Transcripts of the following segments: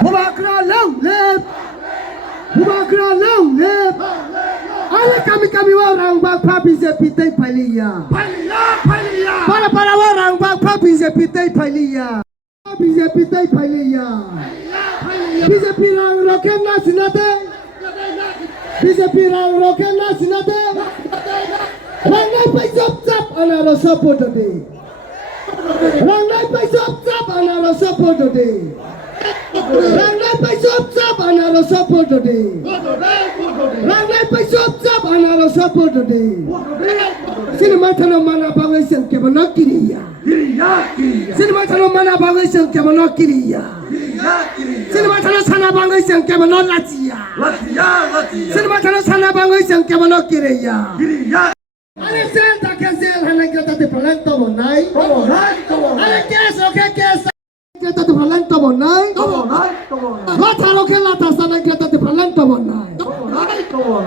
Bubakra long live. Bubakra long live. Alle kami orang bakpa BJP tay paliya. Para orang bakpa BJP tay paliya. BJP tay paliya. BJP rang roken na sinate. BJP rang roken na sinate. Rangai pai jap anaro support today. Rangai pai jap anaro support today. Rangai pai jap anaro support today. Rangai pai jap anaro support today. Cinema thano mana bangaisan ke bana kiriya. Cinema thano mana bangaisan ke bana kiriya. Cinema thano sana bangaisan ke bana latia. Cinema thano sana bangaisan ke bana kiriya. Ale sel ta ke sel hanan ke ta te plan to bonai. Ale kes oke kes ke ta te plan to bonai. La tharo ke la ta sana ke ta te plan to bonai.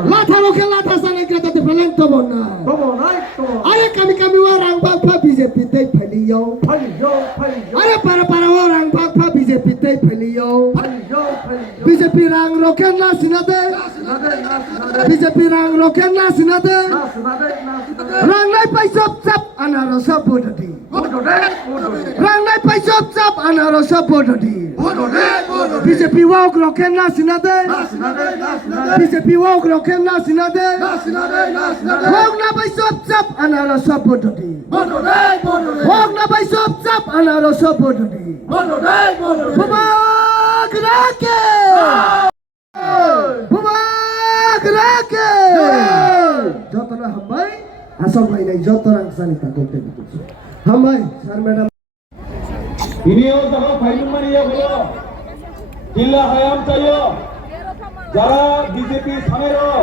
La tharo ke la ta sana ke ta te plan to bonai. Ale kami orang bakpa BJP tay phaliyo. Ale para orang bakpa BJP tay phaliyo. BJP rang roken na sinate. BJP rang roken na sinate. Rang nai pai jap anaro support today. Rang nai pai jap anaro support today. BJP walk roken na sinate. BJP walk roken na sinate. Walk na pai jap anaro support today. Walk na pai jap anaro support today. Bubagrake. Bubagrake. Jotona hambai asal mai nai jotorang sanita kote bitu. Hambai sir madam. Ini orang fighting mani ya bolo. Killa hayam chahiye. Jara BJP samero.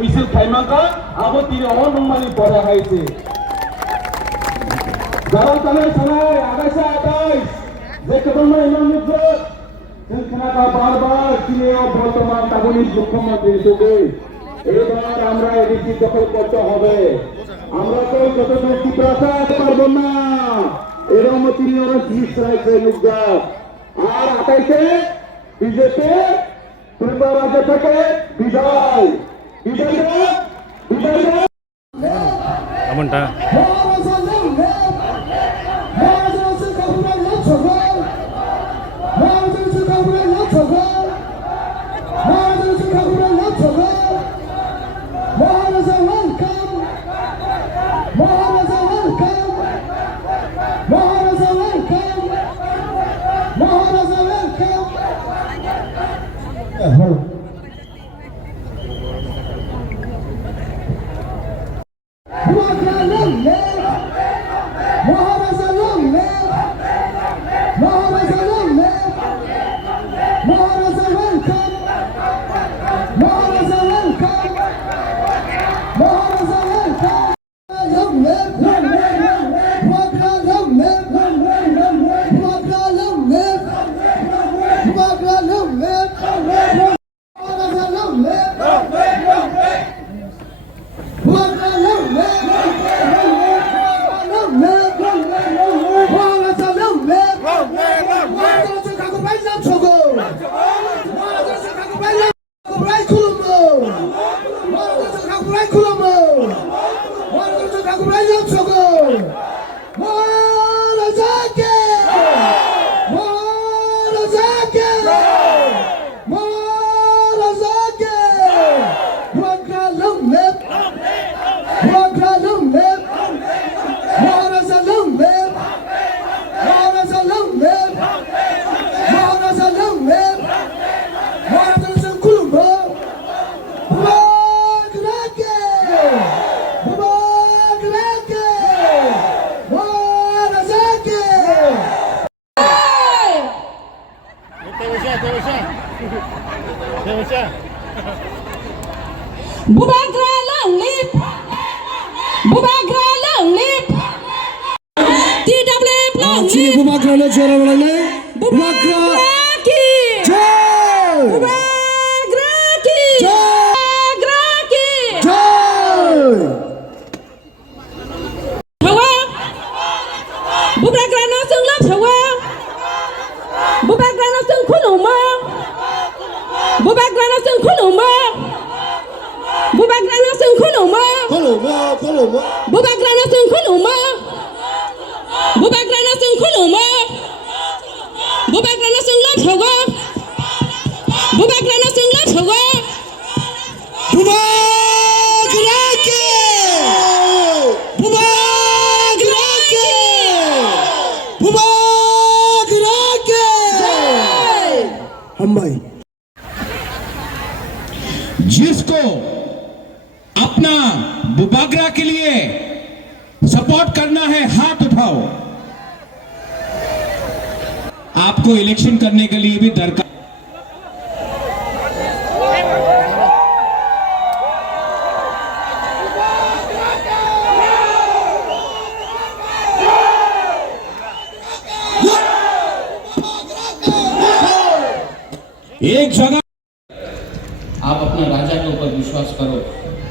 Misil khaimaka abo tiri on mani pore haise. Jara tane sanai agasa atai. Je kadam mai nonjut. সেখানে বারবার চীনের বর্তমান তাবলিগ মুখ্যমন্ত্রী হিসেবে এবার আমরা এদিকে দখল করতে হবে। আমরা তো যত দূর প্রসাদ পারবো না এরকম তিনি ওরা ইসরায়েলকে মুগ্ধা আর আটাইতে বিজেপি ত্রিপুরা রাজ্য থেকে বিজয় এমনটা Bubagra long live. Bubagra long live. TWF long live. Bubagra le chora bole. Bubagra ki. Jai. Bubagra ki. Bubagra ki. Jai. Chawa. Bubagra no sung lop chawa. Bubagra no sung khunu Bubagrana sing khuluma. Bubagrana sing khuluma. Bubagrana sing khuluma. Bubagrana sing khuluma. Bubagrana sing lot hoga. Bubagrana sing lot hoga. हम भाई जिसको अपना बुबागरा के लिए support करना है हाथ उठाओ। आपको इलेक्शन करने के लिए भी दरकार एक जगह आप अपना राजा के ऊपर विश्वास करो,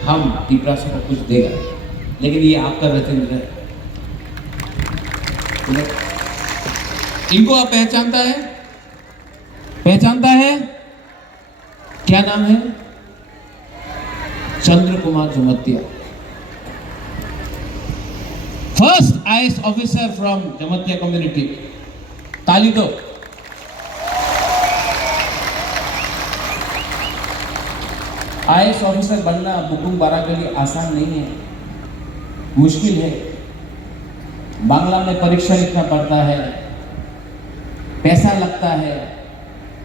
हम दीपरासा को कुछ देगा, लेकिन ये आपका रतन है। इनको आप पहचानता है? क्या नाम है? Chandra Kumar Jamatia, first IAS officer from Jamatia community. ताली दो। IAS ऑफिसर बनना बुकुम बारा के लिए आसान नहीं है, मुश्किल है। बांग्ला में परीक्षा लिखना पड़ता है, पैसा लगता है,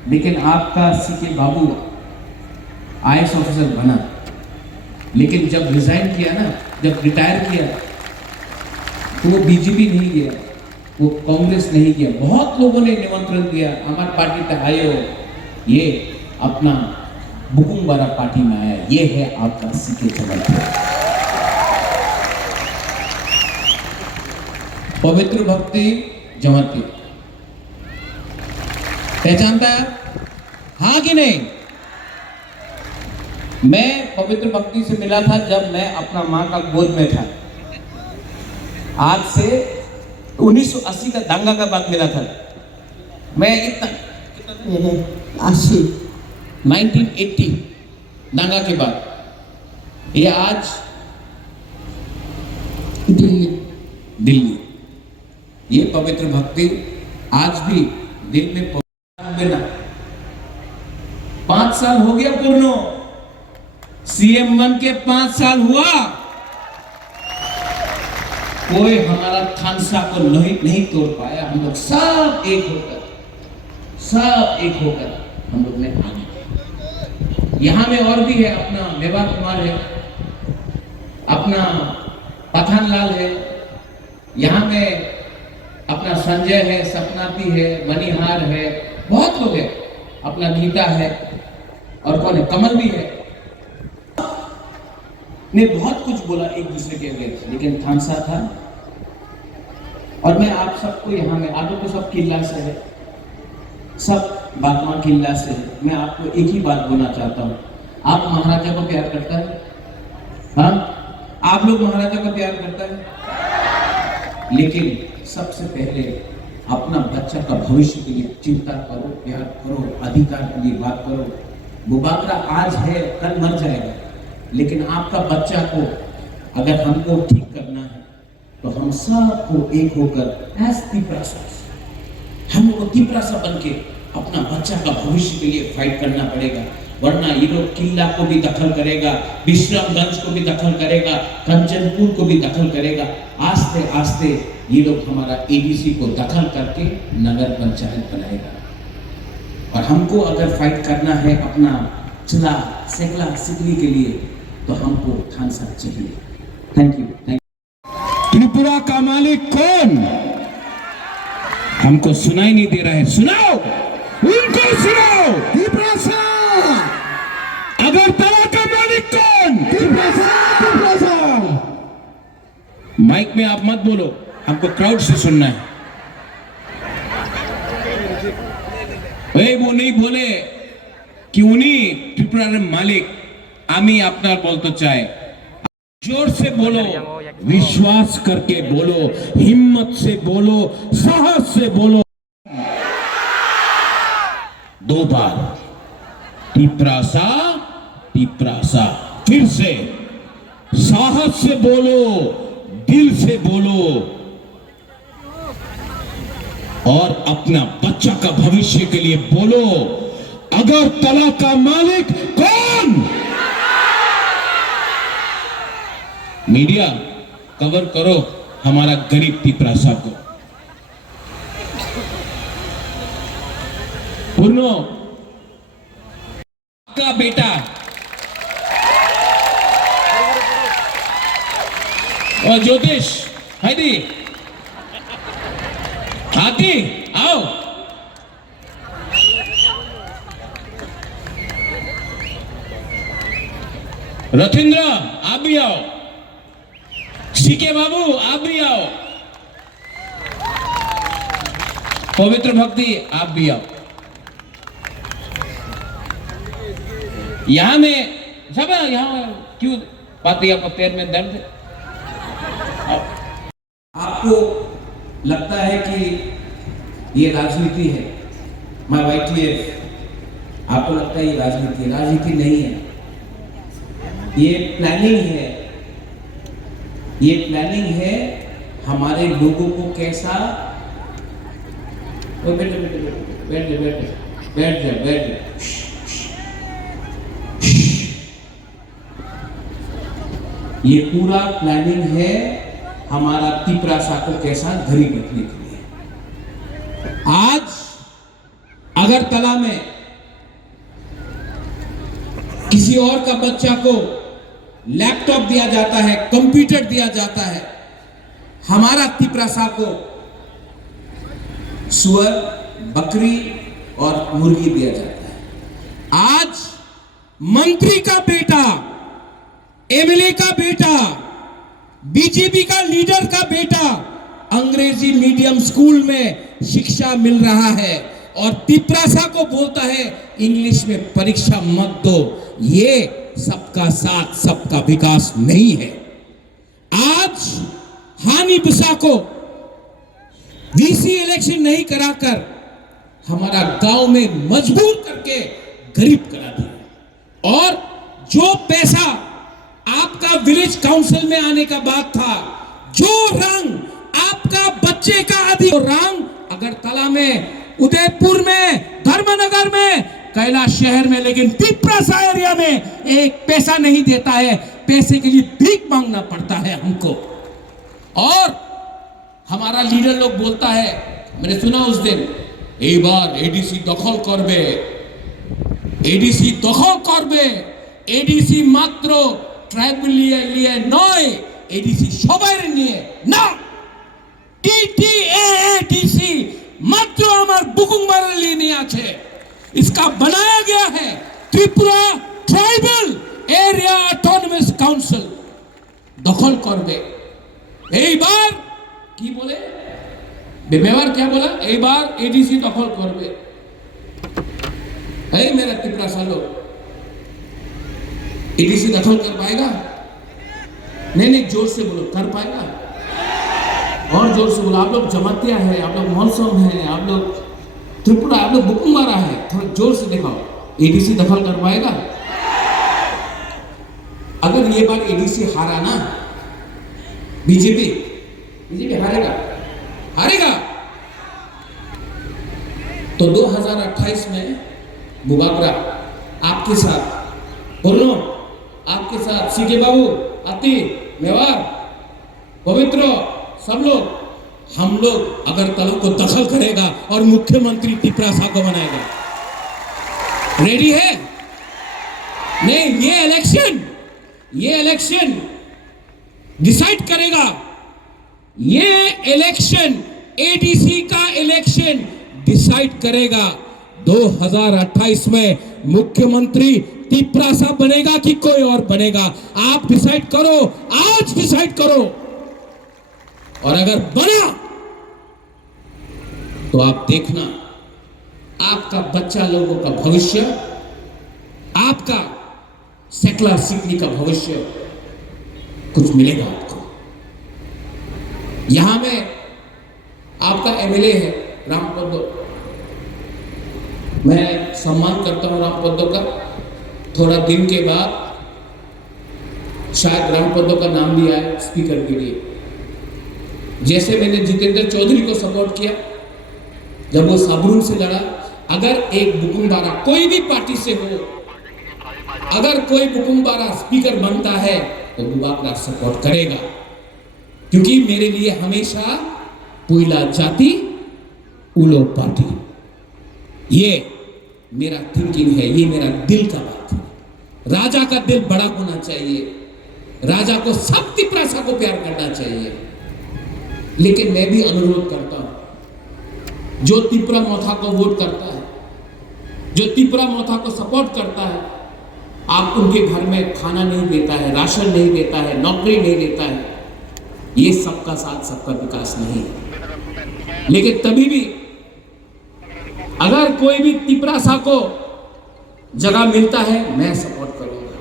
लेकिन आपका सीके बाबू IAS ऑफिसर बना। लेकिन जब रिजाइन किया ना, जब रिटायर किया, तो वो बीजेपी नहीं गया, वो कांग्रेस नहीं गया। बहुत लोगों ने निमंत्रण दिया, हमारे पार्टी पे आए हो, ये अपना बुकुम बारा पार्टी में आया। ये है आपका सीके जमतिया। पवित्र भक्ति जमतिया पहचानता है, हाँ कि नहीं? मैं पवित्र भक्ति से मिला था जब मैं अपना माँ का गोद में था। आज से 1980 का दंगा का बाद मिला था। मैं इतना 1980 दंगा के बाद, ये आज दिल्ली, ये पवित्र भक्ति आज भी दिल में देना। 5 साल हो गया पूर्ण, CM बन के 5 साल हुआ, कोई हमारा खानसा को नहीं तोड़ पाया। हम लोग सब एक होकर हम लोग ने आगे। यहाँ में और भी है, अपना मेवा कुमार है, अपना पठान लाल है, यहाँ में अपना संजय है, सपनाती है, मणिहार है, बहुत लोग है, अपना गीता है, और कौन है, कमल भी है। ने बहुत कुछ बोला एक दूसरे के अगेंस्ट, लेकिन खानसा था। और मैं आप सबको यहाँ में आगे तो सब किला से है, सब बागमा किला से है। मैं आपको एक ही बात बोलना चाहता हूँ, आप महाराजा को प्यार करता है? हाँ, आप लोग महाराजा को प्यार करता है? लेकिन सबसे पहले अपना बच्चा का भविष्य के लिए चिंता करो, प्यार करो, अधिकार के लिए बात करो। बुबागरा आज है, कल मर जाएगा, लेकिन आपका बच्चा को अगर हमको ठीक करना है तो हम सबको एक होकर हम लोग दीपरासा बन के अपना बच्चा का भविष्य के लिए फाइट करना पड़ेगा। वरना ये लोग किला को भी दखल करेगा, विश्रामगंज को भी दखल करेगा, कंचनपुर को भी दखल करेगा। आस्ते आस्ते ये लोग हमारा ADC को दखल करके नगर पंचायत बनाएगा। और हमको अगर फाइट करना है अपना चला सेकला सिकली के लिए, तो हमको खानसा चाहिए। Thank you. त्रिपुरा का मालिक कौन? हमको सुनाई नहीं दे रहा है, सुनाओ, उनको सुनाओ। दीपरासा। अगरतला का मालिक कौन? दीपरासा। माइक में आप मत बोलो, हमको क्राउड से सुनना है। वो नहीं बोले कि उन्हीं त्रिपुरार मालिक आमी आपनार बोलते चाहे। जोर से बोलो, विश्वास करके बोलो, हिम्मत से बोलो, साहस से बोलो। 2 बार टिपरासा, टिपरासा। फिर से साहस से बोलो, दिल से बोलो और अपना बच्चा का भविष्य के लिए बोलो। अगरतला का मालिक कौन? मीडिया कवर करो हमारा गरीब टिपरासा को। पूर्णो का बेटा और ज्योतिष हैदी हाथी आओ। रथिंद्र आप भी आओ। सीके बाबू आप भी आओ। पवित्र भक्ति आप भी आओ। यहां में सब यहां क्यों पाती आपको पैर में दर्द है? आपको लगता है कि ये राजनीति है, माय YTF, आपको लगता है ये राजनीति है। राजनीति नहीं है, ये प्लानिंग है। ये प्लानिंग है हमारे लोगों को कैसा। बैठ जा बैठ जा बैठ जा बैठ जा बैठ जा। ये पूरा प्लानिंग है हमारा टिपरासा को कैसा गरीब रखने के लिए। आज अगरतला में किसी और का बच्चा को लैपटॉप दिया जाता है, कंप्यूटर दिया जाता है, हमारा टिपरासा को सुअर, बकरी और मुर्गी दिया जाता है। आज मंत्री का बेटा, एमएलए का बेटा, बीजेपी का लीडर का बेटा अंग्रेजी मीडियम स्कूल में शिक्षा मिल रहा है और टिपरासा को बोलता है इंग्लिश में परीक्षा मत दो। ये सबका साथ सबका विकास नहीं है। आज हानि बिसा को वीसी इलेक्शन नहीं कराकर हमारा गांव में मजबूर करके गरीब करा दिया। और जो पैसा आपका विलेज काउंसिल में आने का बात था, जो रंग आपका बच्चे का अधिक रंग अगरतला में, उदयपुर में, धर्मनगर में, कैलाश शहर में, लेकिन टिपरासा एरिया में एक पैसा नहीं देता है। पैसे के लिए भीख मांगना पड़ता है हमको। और हमारा लीडर लोग बोलता है, मैंने सुना उस दिन, एक बार एडीसी दखल करबे, एडीसी दखल करबे, एडीसी मात्र ट्राइबल लिए नय, एडीसी सबाई निये ना, टीटीएडीसी मात्र हमार बुकुंगबार लिए नहीं आछे। इसका बनाया गया है Tripura tribal area autonomous council दखल करबे। एक बार की बोले बेमेवार क्या बोला, एक बार एडीसी दखल करबे। है मेरा टिपरासा लोग एडीसी दखल कर पाएगा? नहीं, जोर से बोलो, कर पाएगा? और जोर से बोलो। आप लोग जमातिया है, आप लोग मौसम है, आप लोग त्रिपुरा, आप लोग बुकुंगबारा है, थोड़ा जोर से दिखाओ। एडीसी दखल कर पाएगा? अगर ये बार एडीसी हारा ना, बीजेपी हारेगा तो 2028 में मुबाकरा आपके साथ, बोलो आपके साथ, सीके बाबू, अति, मेवार, पवित्र, सब लोग, हम लोग अगरतला को दखल करेगा और मुख्यमंत्री टिपरासा को बनाएगा। रेडी है? नहीं, ये इलेक्शन डिसाइड करेगा। ये इलेक्शन, एडीसी का इलेक्शन डिसाइड करेगा 2028 में मुख्यमंत्री टिपरासा बनेगा कि कोई और बनेगा। आप डिसाइड करो, आज डिसाइड करो। और अगर बना तो आप देखना, आपका बच्चा लोगों का भविष्य, आपका सेकुलर सिटी का भविष्य कुछ मिलेगा आपको। यहां में आपका एमएलए है रामपद, मैं सम्मान करता हूँ रामपदो का। थोड़ा दिन के बाद शायद रामपदो का नाम भी आए स्पीकर के लिए। जैसे मैंने जितेंद्र चौधरी को सपोर्ट किया जब वो साबरून से लड़ा। अगर एक बुकुमबारा कोई भी पार्टी से हो, अगर कोई बुकुमबारा स्पीकर बनता है तो बुबाकरा सपोर्ट करेगा, क्योंकि मेरे लिए हमेशा पुइला जाति उलो पार्टी, ये मेरा थिंकिंग है, ये मेरा दिल का बात है। राजा का दिल बड़ा होना चाहिए, राजा को सब तिपरासा को प्यार करना चाहिए। लेकिन मैं भी अनुरोध करता हूं, जो तिपरा मोथा को वोट करता है, जो तिपरा मोथा को सपोर्ट करता है, आप उनके घर में खाना नहीं देता है, राशन नहीं देता है, नौकरी नहीं देता है, ये सबका साथ सबका विकास नहीं है। लेकिन तभी भी अगर कोई भी तिपरासा को जगह मिलता है मैं सपोर्ट करूंगा,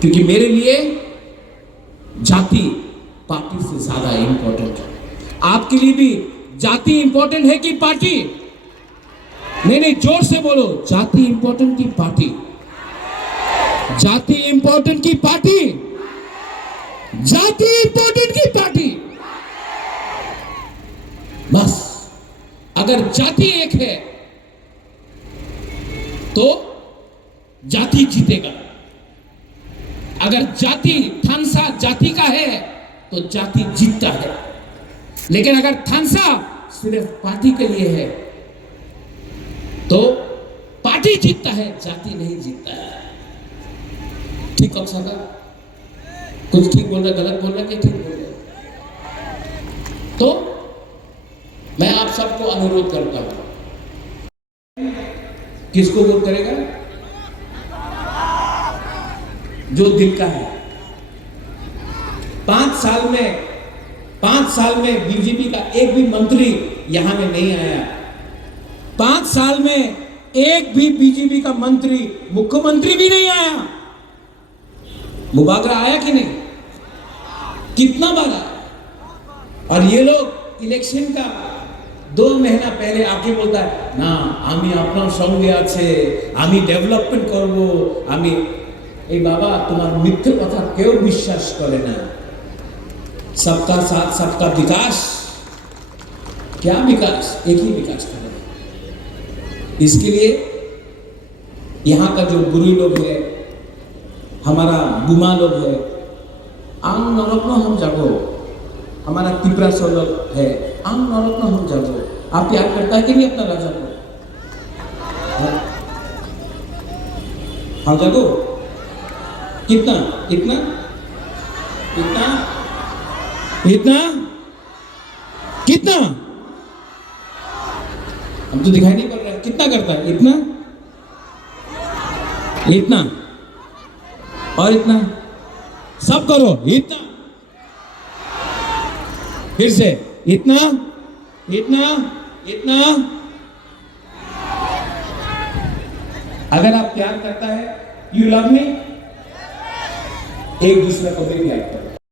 क्योंकि मेरे लिए जाति पार्टी से ज्यादा इंपॉर्टेंट है। आपके लिए भी जाति इंपॉर्टेंट है कि पार्टी? नहीं, जोर से बोलो, जाति इंपॉर्टेंट की पार्टी? जाति इंपॉर्टेंट की पार्टी? जाति इंपॉर्टेंट की पार्टी? बस अगर जाति एक है तो जाति जीतेगा। अगर जाति थानसा जाति का है तो जाति जीतता है। लेकिन अगर थानसा सिर्फ पार्टी के लिए है तो पार्टी जीतता है, जाति नहीं जीतता है। ठीक कब सका? कुछ ठीक बोल रहा, गलत बोल रहा कि ठीक बोल रहा? तो मैं आप सबको अनुरोध करता हूं, किसको वोट करेगा? जो दिल का है। 5 साल में बीजेपी का एक भी मंत्री यहां में नहीं आया। 5 साल में एक भी बीजेपी का मंत्री, मुख्यमंत्री भी नहीं आया। मुबाकरा आया कि नहीं? कितना बार आया? और ये लोग इलेक्शन का 2 महीना पहले आके बोलता है ना, आमी अपना संगे আছে, आमी डेवलपमेंट करबो, आमी। ए बाबा, तुम्हार मिथ्या कथा क्यों विश्वास करे ना? सबका साथ सबका विकास, क्या विकास? एक ही विकास करेगा। इसके लिए यहाँ का जो गुरु लोग है, हमारा बुमा लोग है, आंग नरत्न हम जागो, हमारा तिपरा लोग है, आंग नरत्न हम जागो। आप प्यार करता है कि नहीं अपना राजा को? हाँ जागो। कितना? इतना? इतना? इतना? कितना? हम तो दिखाई नहीं पड़ रहा है। कितना करता है? इतना? इतना? और इतना? सब करो। इतना? फिर से इतना? इतना? इतना? अगर आप प्यार करता है, यू लव मी, एक दूसरे को भी प्यार करो।